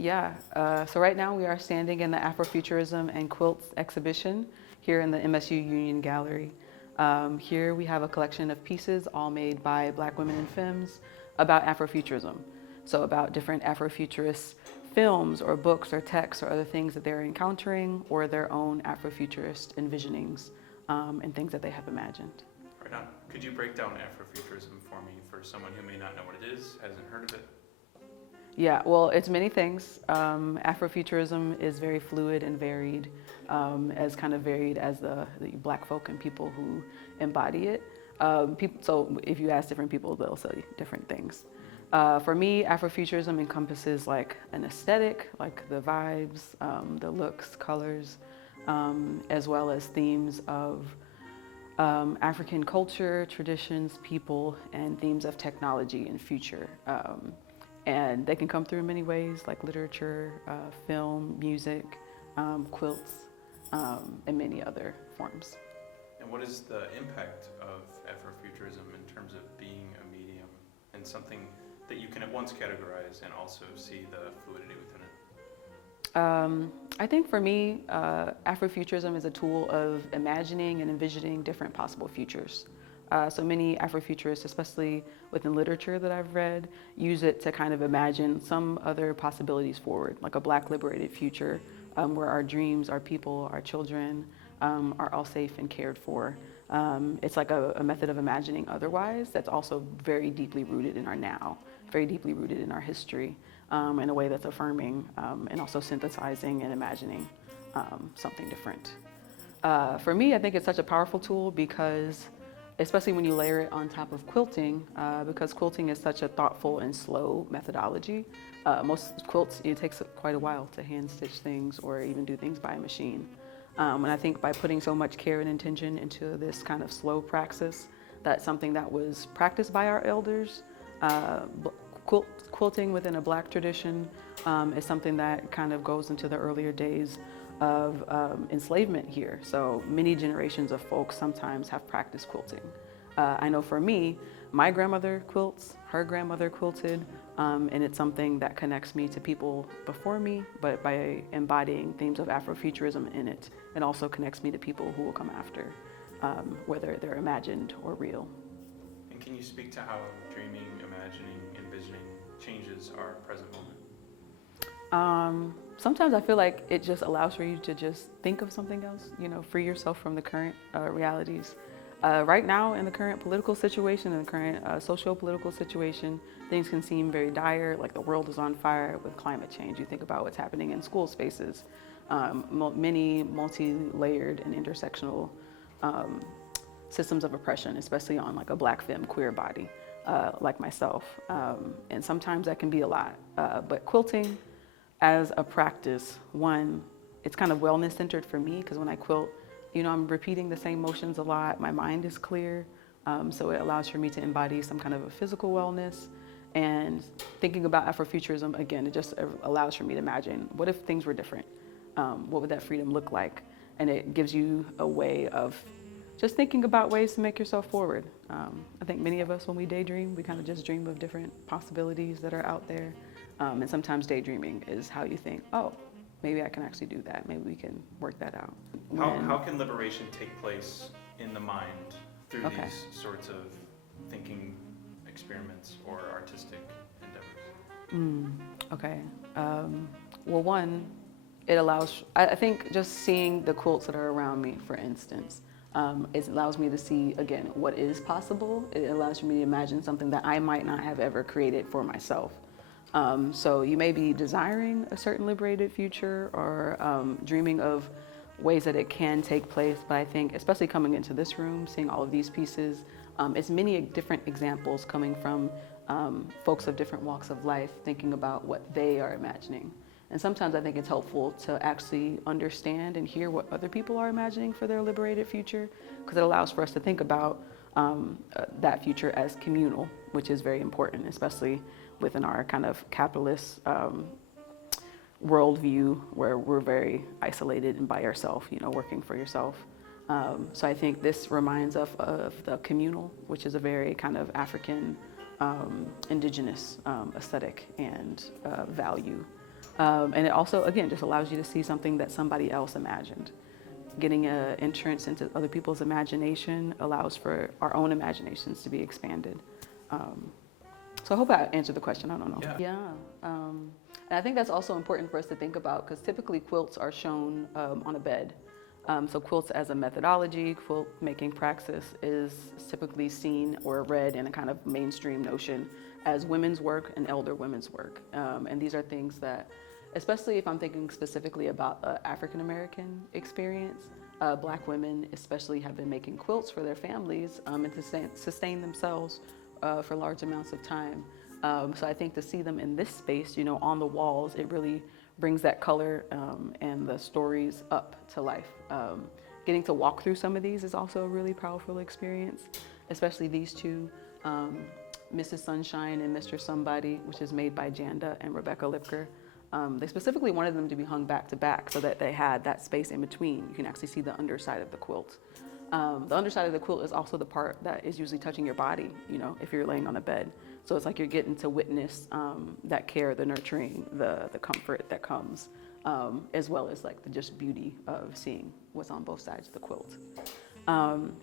Yeah, so right now we are standing in the Afrofuturism and Quilts exhibition here in the MSU Union Gallery. Here we have a collection of pieces all made by Black women and femmes about Afrofuturism. So about different Afrofuturist films or books or texts or other things that they're encountering or their own Afrofuturist envisionings and things that they have imagined. Right on. Could you break down Afrofuturism for me for someone who may not know what it is, hasn't heard of it? Yeah, well, it's many things. Afrofuturism is very fluid and varied, as kind of varied as the Black folk and people who embody it. So if you ask different people, they'll say different things. For me, Afrofuturism encompasses like an aesthetic, like the vibes, the looks, colors, as well as themes of African culture, traditions, people, and themes of technology and future. And they can come through in many ways, like literature, film, music, quilts, and many other forms. And what is the impact of Afrofuturism in terms of being a medium and something that you can at once categorize and also see the fluidity within it? I think for me, Afrofuturism is a tool of imagining and envisioning different possible futures. So many Afrofuturists, especially within literature that I've read, use it to kind of imagine some other possibilities forward, like a Black liberated future where our dreams, our people, our children are all safe and cared for. It's like a method of imagining otherwise that's also very deeply rooted in our now, very deeply rooted in our history in a way that's affirming and also synthesizing and imagining something different. For me, I think it's such a powerful tool because especially when you layer it on top of quilting, because quilting is such a thoughtful and slow methodology. Most quilts, it takes quite a while to hand stitch things or even do things by a machine. And I think by putting so much care and intention into this kind of slow praxis, that's something that was practiced by our elders. Quilting within a Black tradition is something that kind of goes into the earlier days of enslavement here. So many generations of folks sometimes have practiced quilting. I know for me, my grandmother quilts, her grandmother quilted, and it's something that connects me to people before me, but by embodying themes of Afrofuturism in it, it also connects me to people who will come after, whether they're imagined or real. And can you speak to how dreaming, imagining, envisioning changes our present moment? Sometimes I feel like it just allows for you to just think of something else, free yourself from the current realities. Right now in the current political situation, in the current socio-political situation, things can seem very dire, like the world is on fire with climate change. You think about what's happening in school spaces, many multi-layered and intersectional systems of oppression, especially on like a Black femme queer body like myself. And sometimes that can be a lot, but quilting, as a practice, one, it's kind of wellness centered for me because when I quilt, I'm repeating the same motions a lot. My mind is clear, so it allows for me to embody some kind of a physical wellness. And thinking about Afrofuturism, again, it just allows for me to imagine, what if things were different? What would that freedom look like? And it gives you a way of just thinking about ways to make yourself forward. I think many of us, when we daydream, we kind of just dream of different possibilities that are out there. And sometimes daydreaming is how you think, oh, maybe I can actually do that. Maybe we can work that out. How can liberation take place in the mind through these sorts of thinking experiments or artistic endeavors? Well, one, it allows, I think just seeing the quilts that are around me, for instance, it allows me to see, again, what is possible. It allows me to imagine something that I might not have ever created for myself. So you may be desiring a certain liberated future or dreaming of ways that it can take place, but I think especially coming into this room, seeing all of these pieces, it's many different examples coming from folks of different walks of life thinking about what they are imagining. And sometimes I think it's helpful to actually understand and hear what other people are imagining for their liberated future, because it allows for us to think about that future as communal, which is very important, especially within our kind of capitalist worldview where we're very isolated and by yourself, working for yourself. So I think this reminds us of the communal, which is a very kind of African indigenous aesthetic and value. And it also, again, just allows you to see something that somebody else imagined. Getting an entrance into other people's imagination allows for our own imaginations to be expanded. So I hope I answered the question. I don't know. Yeah. And I think that's also important for us to think about, because typically quilts are shown on a bed. So quilts as a methodology, quilt making praxis is typically seen or read in a kind of mainstream notion as women's work and elder women's work. And these are things that, especially if I'm thinking specifically about the African American experience, Black women especially have been making quilts for their families and to sustain themselves for large amounts of time. So I think to see them in this space, you know, on the walls, it really brings that color and the stories up to life. Getting to walk through some of these is also a really powerful experience, especially these two, Mrs. Sunshine and Mr. Somebody, which is made by Janda and Rebecca Lipker. They specifically wanted them to be hung back to back so that they had that space in between. You can actually see the underside of the quilt. The underside of the quilt is also the part that is usually touching your body, you know, if you're laying on a bed. So it's like you're getting to witness that care, the nurturing, the comfort that comes, as well as like the just beauty of seeing what's on both sides of the quilt.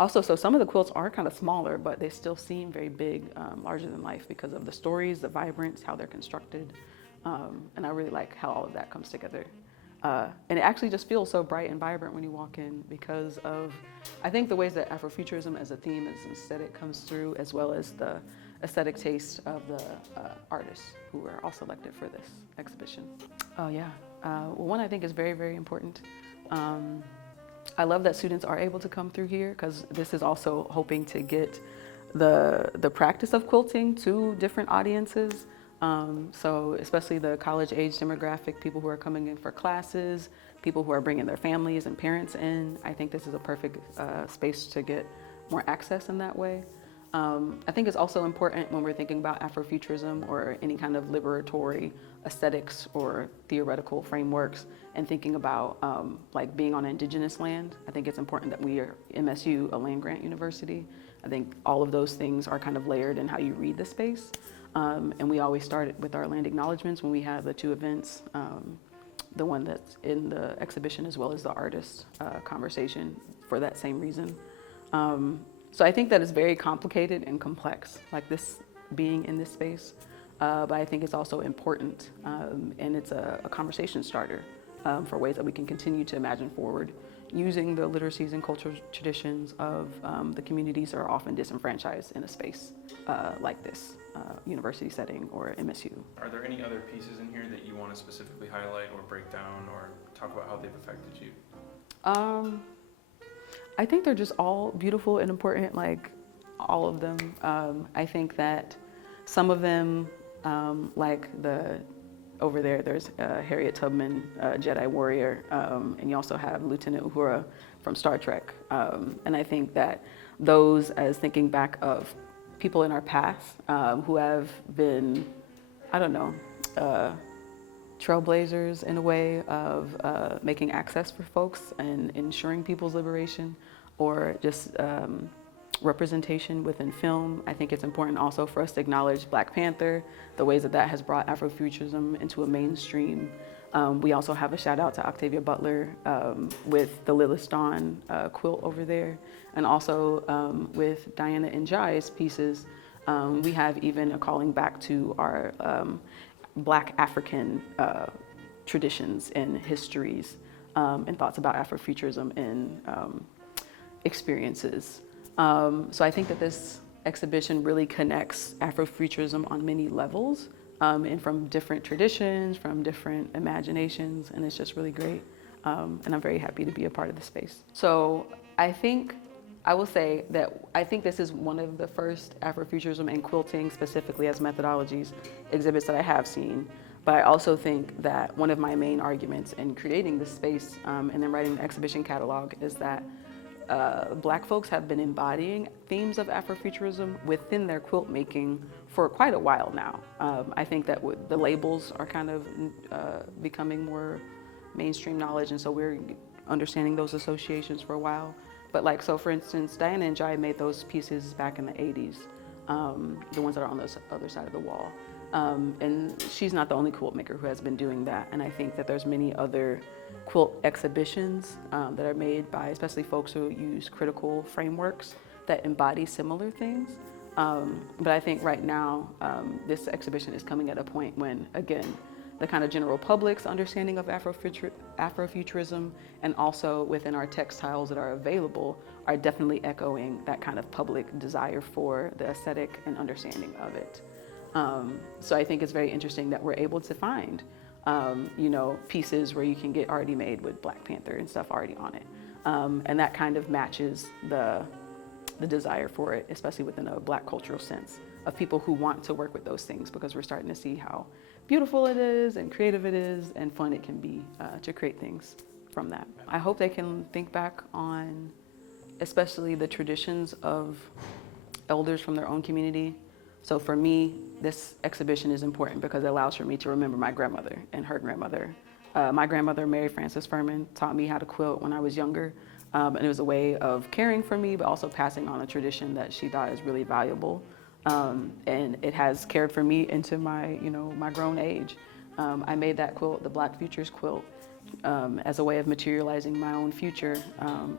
Also, so some of the quilts are kind of smaller, but they still seem very big, larger than life because of the stories, the vibrance, how they're constructed. And I really like how all of that comes together. And it actually just feels so bright and vibrant when you walk in because of, I think, the ways that Afrofuturism as a theme, as an aesthetic comes through, as well as the aesthetic taste of the artists who were all selected for this exhibition. Oh yeah, well, one I think is very, very important. I love that students are able to come through here because this is also hoping to get the practice of quilting to different audiences. So especially the college age demographic, people who are coming in for classes, people who are bringing their families and parents in. I think this is a perfect space to get more access in that way. I think it's also important when we're thinking about Afrofuturism or any kind of liberatory aesthetics or theoretical frameworks and thinking about like being on indigenous land. I think it's important that we are MSU, a land-grant university. I think all of those things are kind of layered in how you read the space. And we always start with our land acknowledgements when we have the two events, the one that's in the exhibition as well as the artist conversation for that same reason. So I think that it's very complicated and complex, like this being in this space, but I think it's also important and it's a conversation starter for ways that we can continue to imagine forward using the literacies and cultural traditions of the communities that are often disenfranchised in a space like this university setting or MSU. Are there any other pieces in here that you want to specifically highlight or break down or talk about how they've affected you? I think they're just all beautiful and important, like all of them. I think that some of them, like over there's Harriet Tubman, Jedi warrior, and you also have Lieutenant Uhura from Star Trek. And I think that those, as thinking back of people in our past who have been, I don't know, trailblazers in a way of making access for folks and ensuring people's liberation or just representation within film. I think it's important also for us to acknowledge Black Panther, the ways that that has brought Afrofuturism into a mainstream. We also have a shout out to Octavia Butler with the Lilith Dawn quilt over there. And also with Diana Njai's pieces, we have even a calling back to our Black African traditions and histories and thoughts about Afrofuturism and experiences. So I think that this exhibition really connects Afrofuturism on many levels and from different traditions, from different imaginations, and it's just really great. And I'm very happy to be a part of the space. So I will say that I think this is one of the first Afrofuturism and quilting, specifically as methodologies, exhibits that I have seen. But I also think that one of my main arguments in creating this space and then writing the exhibition catalog is that Black folks have been embodying themes of Afrofuturism within their quilt making for quite a while now. I think that the labels are kind of becoming more mainstream knowledge, and so we're understanding those associations for a while. But like, so for instance, Diana Njai made those pieces back in the 80s, the ones that are on the other side of the wall. And she's not the only quilt maker who has been doing that. And I think that there's many other quilt exhibitions that are made by especially folks who use critical frameworks that embody similar things. But I think right now, this exhibition is coming at a point when, again, the kind of general public's understanding of Afrofuturism and also within our textiles that are available are definitely echoing that kind of public desire for the aesthetic and understanding of it. So I think it's very interesting that we're able to find, pieces where you can get already made with Black Panther and stuff already on it. And that kind of matches the desire for it, especially within a Black cultural sense of people who want to work with those things, because we're starting to see how beautiful it is and creative it is and fun it can be to create things from that. I hope they can think back on especially the traditions of elders from their own community. So for me, this exhibition is important because it allows for me to remember my grandmother and her grandmother. My grandmother, Mary Frances Furman, taught me how to quilt when I was younger. And it was a way of caring for me, but also passing on a tradition that she thought is really valuable. And it has cared for me into my, my grown age. I made that quilt, the Black Futures quilt, as a way of materializing my own future,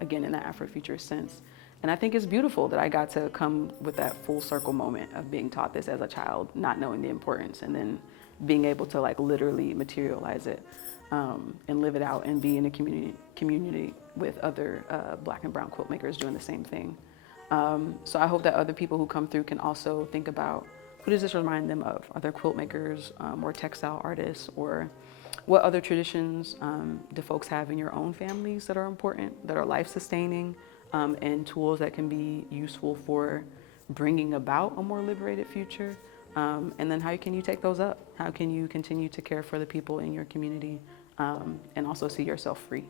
again, in the Afrofuturist sense. And I think it's beautiful that I got to come with that full circle moment of being taught this as a child, not knowing the importance, and then being able to literally materialize it and live it out and be in a community with other Black and brown quilt makers doing the same thing. So I hope that other people who come through can also think about, who does this remind them of? Are there quilt makers or textile artists, or what other traditions do folks have in your own families that are important, that are life-sustaining, and tools that can be useful for bringing about a more liberated future? And then how can you take those up? How can you continue to care for the people in your community and also see yourself free?